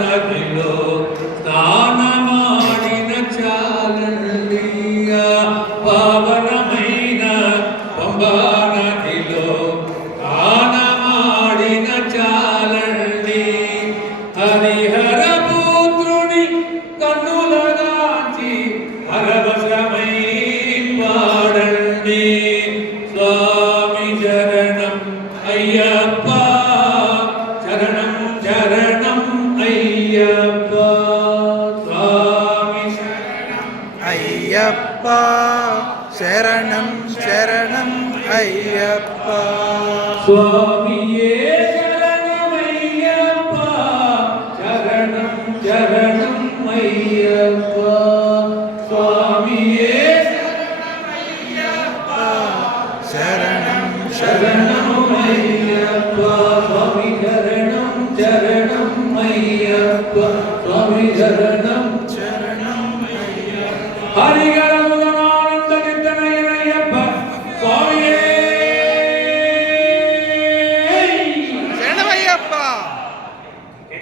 నదిలో స్నానమాడిన చాలండియ పావనమైన పంబా నదిలో స్నానమాడిన చాలండి హరిహర పుత్రుని కన్నులగాంచి హరవశమై పాడండి స్వామి శరణం అయ్యప్ప శరణం శరణం అయ్యప్ప స్వామి శరణం అయ్యప్ప శరణం శరణం అయ్యప్ప స్వామియే శరణమయ్యప్ప శరణం శరణం అయ్యప్ప స్వామియే శరణమయ్యప్ప శరణం శరణం అయ్యప్ప స్వామి శరణం శరణం అయ్యప్ప స్వామి శరణం శరణం అయ్యప్ప హరి